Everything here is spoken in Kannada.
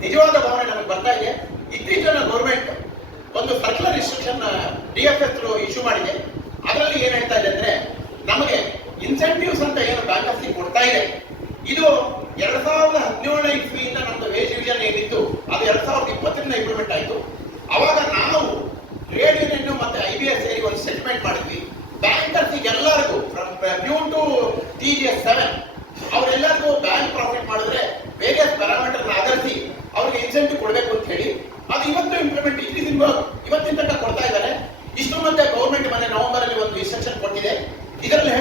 ನಿಜವಾದ ಭಾವನೆ ನಮಗೆ ಬರ್ತಾ ಇದೆ. ಇತ್ತೀಚಿನ ಗೌರ್ಮೆಂಟ್ ಒಂದು ಸರ್ಕ್ಯುಲರ್ ಇನ್ಸ್ಟ್ರಕ್ಷನ್ DFS ಇಶ್ಯೂ ಮಾಡಿದೆ. ಅದರಲ್ಲಿ ಏನ್ ಹೇಳ್ತಾ ಇದೆ ಅಂದ್ರೆ, ನಮಗೆ ಇನ್ಸೆಂಟಿವ್ಸ್ ಅಂತ ಏನು ಬ್ಯಾಂಕರ್ಸ್ಗೆ ಕೊಡ್ತಾ ಇದೆ, ಇದು 2017 ಇಸ್ವಿಯಿಂದ ನಮ್ದು ವೇಜ್ ಡಿವಿಷನ್ ಏನಿತ್ತು ಅದು 2020 ಇಂಪ್ಲಿಮೆಂಟ್ ಆಯಿತು. ಅವಾಗ ನಾವು ಟ್ರೇಡ್ ಯೂನಿಯನ್ ಮತ್ತೆ IBS ಸೇರಿ ಒಂದು ಸೆಟ್ಲ್ಮೆಂಟ್ ಮಾಡಿದ್ವಿ. ಬ್ಯಾಂಕರ್ಸ್ ಎಲ್ಲರಿಗೂ ಫ್ರಮ್ ಪ್ಯೂನ್ ಟು TGS7 ಅವರೆಲ್ಲರಿಗೂ ಬ್ಯಾಂಕ್ ಪ್ರಾಫಿಟ್ ಮಾಡಿದ್ರೆ ವೇರಿಯಸ್ ಪ್ಯಾರಾಮೀಟರ್ನ ಆಧರಿಸಿ ಅವ್ರಿಗೆ ಇನ್ಸೆಂಟಿವ್ ಕೊಡಬೇಕು ಅಂತ ಹೇಳಿ ಅದು ಇವತ್ತು ಇಂಪ್ಲಿಮೆಂಟ್ ಇವತ್ತಿನ ತನಕ ಕೊಡ್ತಾ ಇದ್ದಾರೆ. ಇಷ್ಟು ಮತ್ತೆ ಗೌರ್ಮೆಂಟ್ ಮೊನ್ನೆ ನವೆಂಬರ್ ಅಲ್ಲಿ ಒಂದು ಇನ್ಸ್ಟ್ರಕ್ಷನ್ ಕೊಟ್ಟಿದೆ. ಇದರಲ್ಲಿ